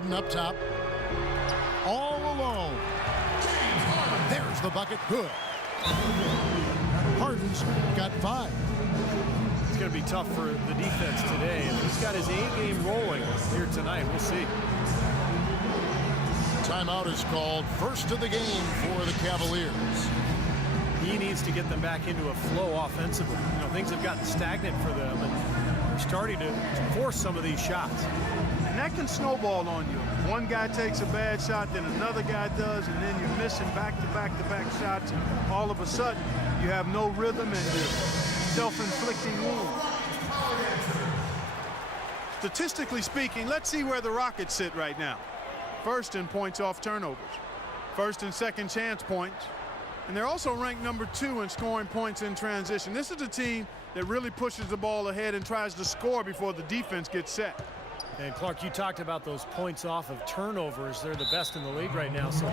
Harden up top. All alone. There's the bucket. Good. Harden's got 5. It's going to be tough for the defense today. If he's got his A-game rolling here tonight, we'll see. Timeout is called. First of the game for the Cavaliers. He needs to get them back into a flow offensively. You know, things have gotten stagnant for them, and they're starting to force some of these shots. And that can snowball on you. One guy takes a bad shot, then another guy does, and then you're missing back-to-back-to-back shots. All of a sudden, you have no rhythm and you're self-inflicting wounds. Statistically speaking, let's see where the Rockets sit right now. First in points off turnovers. First and second chance points. And they're also ranked number 2 in scoring points in transition. This is a team that really pushes the ball ahead and tries to score before the defense gets set. And Clark, you talked about those points off of turnovers. They're the best in the league right now. So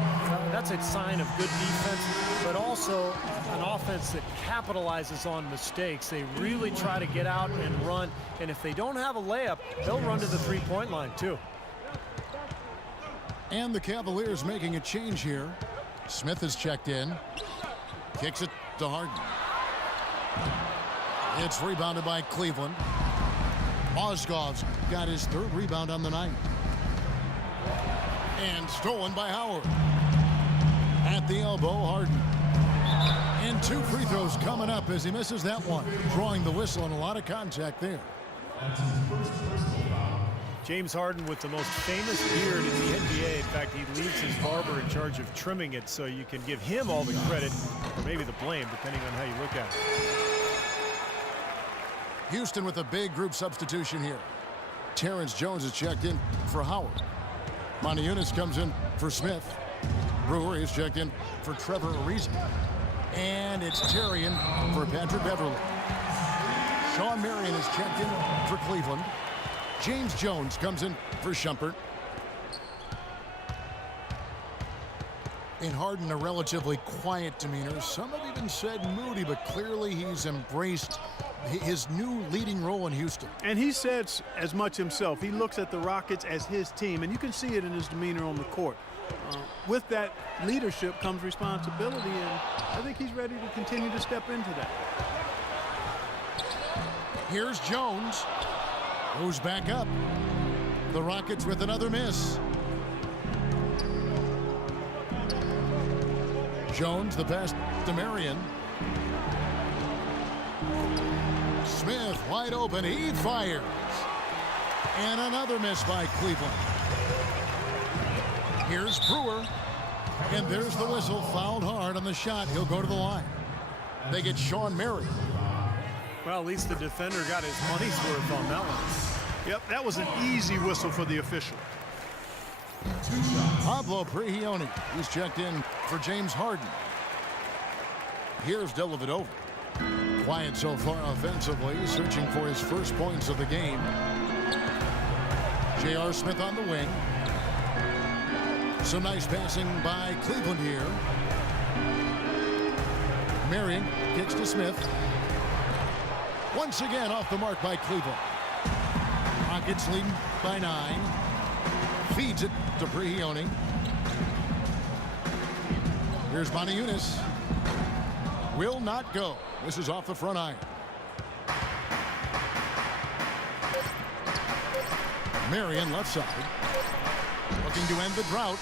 that's a sign of good defense, but also an offense that capitalizes on mistakes. They really try to get out and run. And if they don't have a layup, they'll run to the three-point line too. And the Cavaliers making a change here. Smith is checked in. Kicks it to Harden. It's rebounded by Cleveland. Mozgov's got his 3rd rebound on the night. And stolen by Howard. At the elbow, Harden. And 2 free throws coming up as he misses that one. Drawing the whistle and a lot of contact there. James Harden with the most famous beard in the NBA. In fact, he leaves his barber in charge of trimming it, so you can give him all the credit, or maybe the blame, depending on how you look at it. Houston with a big group substitution here. Terrence Jones is checked in for Howard. Moniunas comes in for Smith. Brewer is checked in for Trevor Ariza. And it's Tarian for Patrick Beverly. Shawn Marion is checked in for Cleveland. James Jones comes in for Shumpert. In Harden, a relatively quiet demeanor. Some have even said moody, but clearly he's embraced his new leading role in Houston. And he said as much himself. He looks at the Rockets as his team, and you can see it in his demeanor on the court. With that leadership comes responsibility, and I think he's ready to continue to step into that. Here's Jones. Goes back up. The Rockets with another miss. Jones, the pass to Marion. Smith wide open. He fires. And another miss by Cleveland. Here's Brewer. And there's the whistle. Fouled hard on the shot. He'll go to the line. They get Shawn Marion. Well, at least the defender got his money's worth on that one. Yep, that was an easy whistle for the official. Pablo Prigioni. He's checked in for James Harden. Here's Dellavedova. Quiet so far offensively, searching for his first points of the game. J.R. Smith on the wing. Some nice passing by Cleveland here. Marion kicks to Smith. Once again off the mark by Cleveland. Rockets leading by 9. Feeds it to Prigioni. Here's Moniunas. Will not go. This is off the front iron. Marion left side. Looking to end the drought.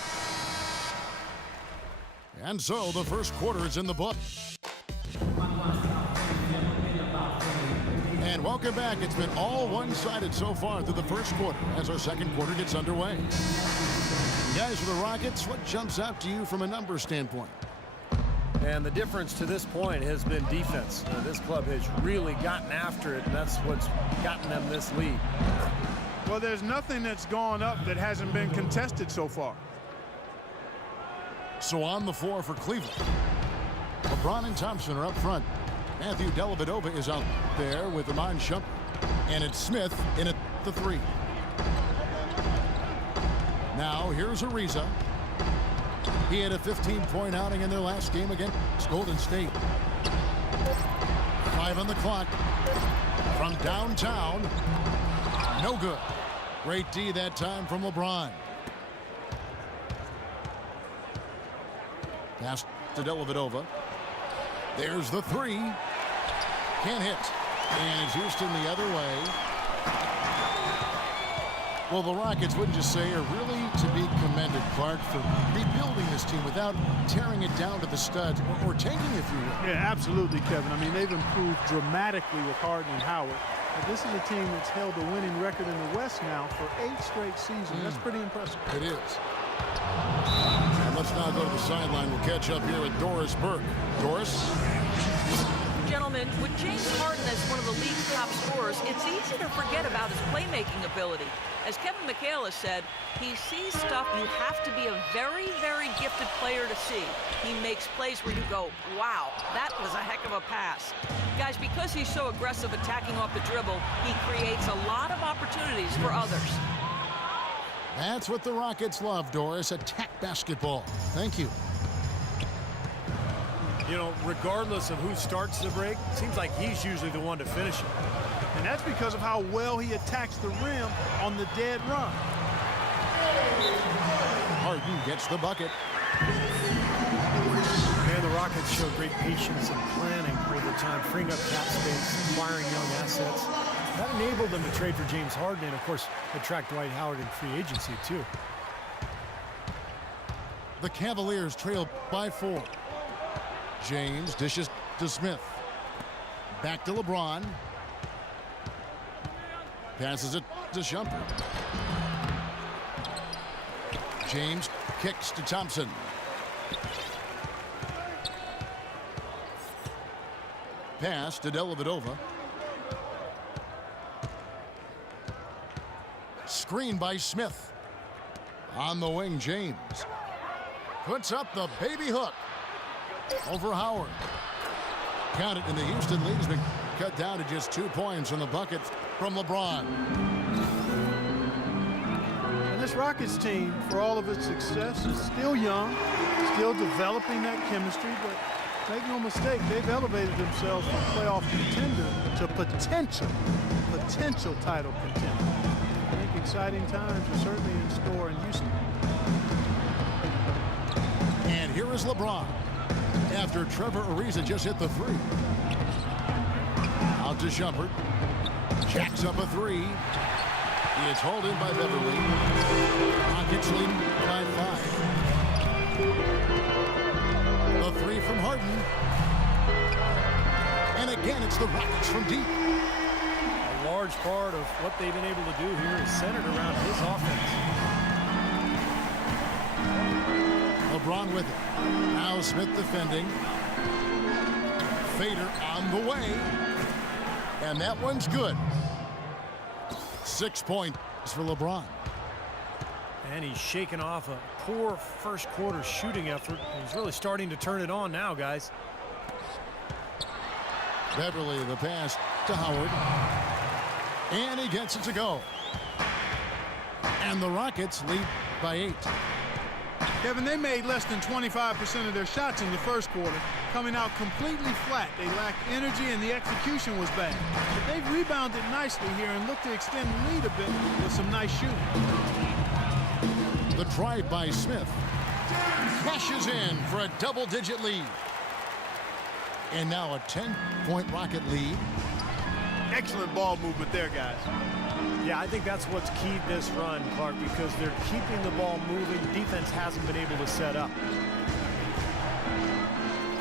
And so the first quarter is in the book. And welcome back. It's been all one-sided so far through the first quarter as our second quarter gets underway. Guys, for the Rockets, what jumps out to you from a numbers standpoint? And the difference to this point has been defense. This club has really gotten after it, and that's what's gotten them this lead. Well, there's nothing that's gone up that hasn't been contested so far. So on the floor for Cleveland. LeBron and Thompson are up front. Matthew Dellavedova is out there with Iman Shumpert. And it's Smith in at the 3. Now here's Ariza. He had a 15-point outing in their last game against Golden State. 5 on the clock. From downtown. No good. Great D that time from LeBron. Pass to Dellavedova. There's the three. Can't hit. And it's Houston the other way. Well, the Rockets, wouldn't you say, are really to be commended, Clark, for rebuilding this team without tearing it down to the studs or tanking, if you will. Yeah, absolutely, Kevin. I mean, they've improved dramatically with Harden and Howard. But this is a team that's held a winning record in the West now for 8 straight seasons. That's pretty impressive. It is. And let's now go to the sideline. We'll catch up here with Doris Burke. Doris? Gentlemen, with James Harden as one of the league's top scorers, it's easy to forget about his playmaking ability. As Kevin McHale has said, he sees stuff you have to be a very, very gifted player to see. He makes plays where you go, wow, that was a heck of a pass. Guys, because he's so aggressive attacking off the dribble, he creates a lot of opportunities for others. That's what the Rockets love, Doris. Attack basketball. Thank you. You know, regardless of who starts the break, seems like he's usually the one to finish it. And that's because of how well he attacks the rim on the dead run. Harden gets the bucket. And the Rockets show great patience and planning over time, freeing up cap space, acquiring young assets. That enabled them to trade for James Harden and, of course, attract Dwight Howard in free agency, too. The Cavaliers trail by 4. James dishes to Smith. Back to LeBron. Passes it to Shumpert. James kicks to Thompson. Pass to Dellavedova. Screen by Smith. On the wing, James puts up the baby hook over Howard. Count it, and the Houston lead has been cut down to just 2 points on the bucket from LeBron. And this Rockets team, for all of its success, is still young, still developing that chemistry, but make no mistake, they've elevated themselves from playoff contender to potential title contender. I think exciting times are certainly in store in Houston. And here is LeBron after Trevor Ariza just hit the three. Out to Shumpert. Jacks up a three. It's hauled in by Beverly. Rockets lead by 5. The three from Harden. And again, it's the Rockets from deep. A large part of what they've been able to do here is centered around his offense. LeBron with it. Now Smith defending. Fader on the way. And that one's good. 6 points for LeBron. And he's shaking off a poor first quarter shooting effort. And he's really starting to turn it on now, guys. Beverly the pass to Howard. And he gets it to go. And the Rockets lead by 8. Kevin, they made less than 25% of their shots in the first quarter, coming out completely flat. They lacked energy and the execution was bad. But they've rebounded nicely here and look to extend the lead a bit with some nice shooting. The drive by Smith. Cashes in for a double-digit lead. And now a 10-point Rocket lead. Excellent ball movement there, guys. Yeah, I think that's what's keyed this run, Clark, because they're keeping the ball moving. Defense hasn't been able to set up.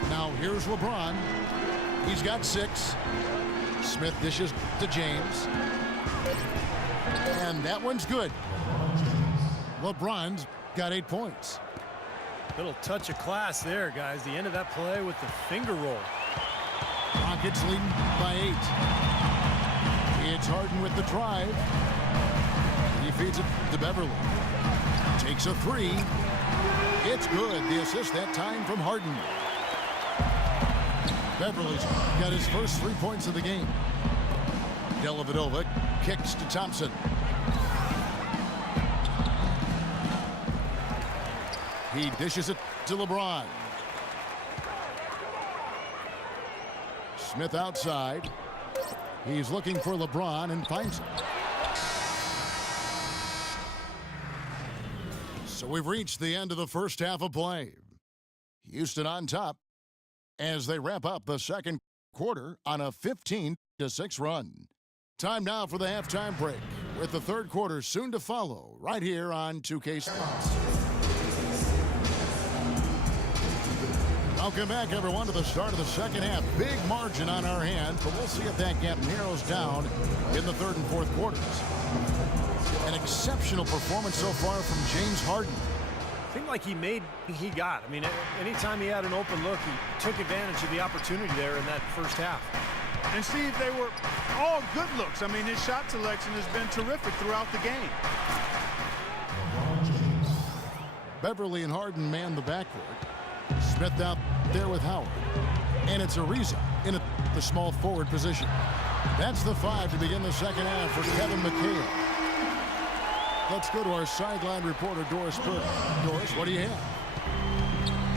Now here's LeBron. He's got 6. Smith dishes to James. And that one's good. LeBron's got 8 points. Little touch of class there, guys. The end of that play with the finger roll. Rockets leading by 8. It's Harden with the drive. He feeds it to Beverly. Takes a 3. It's good. The assist that time from Harden. Beverly's got his first 3 points of the game. Dellavedova kicks to Thompson. He dishes it to LeBron. Smith outside. He's looking for LeBron and finds him. So we've reached the end of the first half of play. Houston on top as they wrap up the second quarter on a 15-6 run. Time now for the halftime break, with the third quarter soon to follow right here on 2K Sports. Welcome back, everyone, to the start of the second half. Big margin on our hands, but we'll see if that gap narrows down in the third and fourth quarters. An exceptional performance so far from James Harden. Seemed like he got. I mean, anytime he had an open look, he took advantage of the opportunity there in that first half. And Steve, they were all good looks. I mean, his shot selection has been terrific throughout the game. Beverly and Harden man the backcourt. Smith out there with Howard. And it's Ariza in the small forward position. That's the 5 to begin the second half for Kevin McHale. Let's go to our sideline reporter, Doris Burke. Doris, what do you have?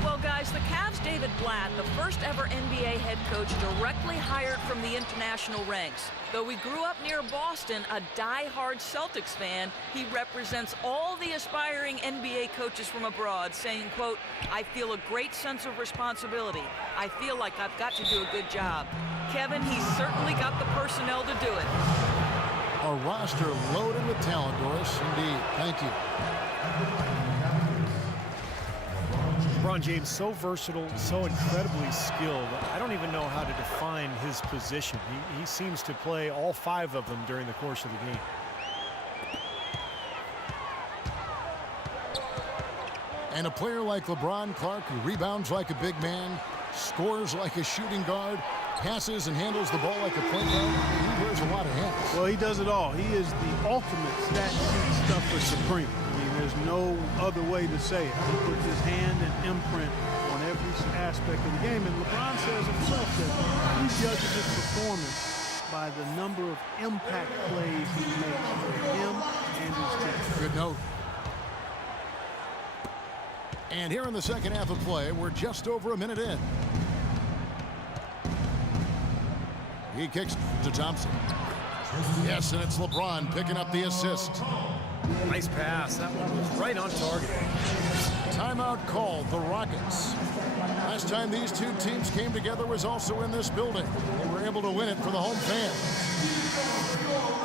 Well, guys, the Cavs' David Blatt, the first ever NBA head coach directly hired from the international ranks. Though he grew up near Boston, a die-hard Celtics fan, he represents all the aspiring NBA coaches from abroad, saying, quote, "I feel a great sense of responsibility. I feel like I've got to do a good job." Kevin, he's certainly got the personnel to do it. A roster loaded with talent, Doris. Indeed. Thank you. LeBron James, so versatile, so incredibly skilled. I don't even know how to define his position. He seems to play all 5 of them during the course of the game. And a player like LeBron Clark, who rebounds like a big man, scores like a shooting guard, passes and handles the ball like a point guard. He wears a lot of hats. Well, he does it all. He is the ultimate stat sheet stuffer supreme. I mean, there's no other way to say it. He puts his hand and imprint on every aspect of the game. And LeBron says himself that he judges his performance by the number of impact plays he makes for him and his team. Good note. And here in the second half of play, we're just over a minute in. He kicks to Thompson. Yes, and it's LeBron picking up the assist. Nice pass. That one was right on target. Timeout called, the Rockets. Last time these two teams came together was also in this building. They were able to win it for the home fans.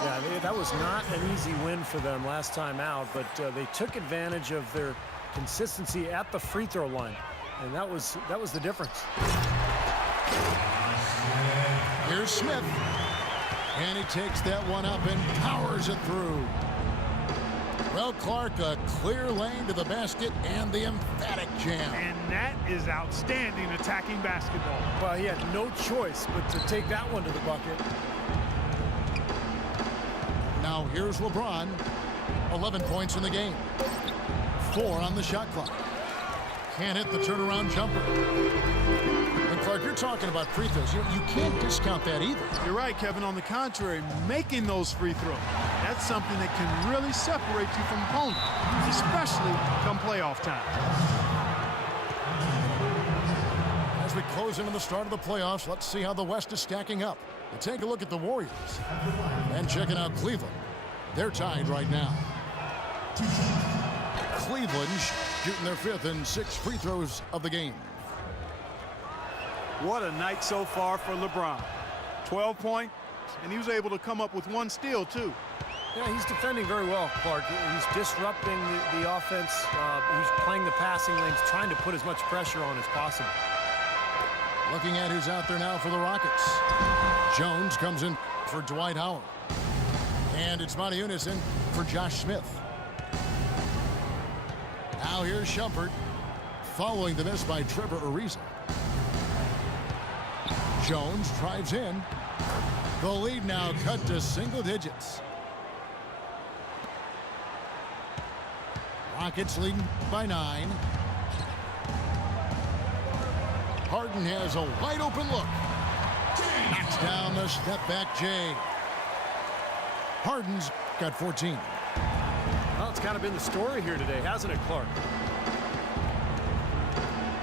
Yeah, that was not an easy win for them last time out, but they took advantage of their consistency at the free throw line, and that was the difference. Here's Smith, and he takes that one up and powers it through. Well, Clark, a clear lane to the basket and the emphatic jam. And that is outstanding attacking basketball. Well, he had no choice but to take that one to the bucket. Now here's LeBron, 11 points in the game. 4 on the shot clock. Can't hit the turnaround jumper. And Clark, you're talking about free throws. You can't discount that either. You're right, Kevin. On the contrary, making those free throws, that's something that can really separate you from opponents, especially come playoff time. As we close into the start of the playoffs, let's see how the West is stacking up. We'll take a look at the Warriors. And checking out Cleveland. They're tied right now. Cleveland shooting their 5th and 6th free throws of the game. What a night so far for LeBron. 12 points, and he was able to come up with 1 steal, too. Yeah, he's defending very well, Clark. He's disrupting the offense. He's playing the passing lanes, trying to put as much pressure on as possible. Looking at who's out there now for the Rockets. Jones comes in for Dwight Howard. And it's Motiejunas in for Josh Smith. Now here's Shumpert, following the miss by Trevor Ariza. Jones drives in. The lead now cut to single digits. Rockets leading by 9. Harden has a wide open look. Knocks down the step back Jay. Harden's got 14. Well, it's kind of been the story here today, hasn't it, Clark?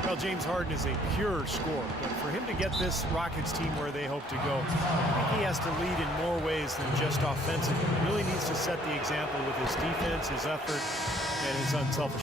Well, James Harden is a pure scorer, but for him to get this Rockets team where they hope to go, I think he has to lead in more ways than just offensively. He really needs to set the example with his defense, his effort, and his unselfish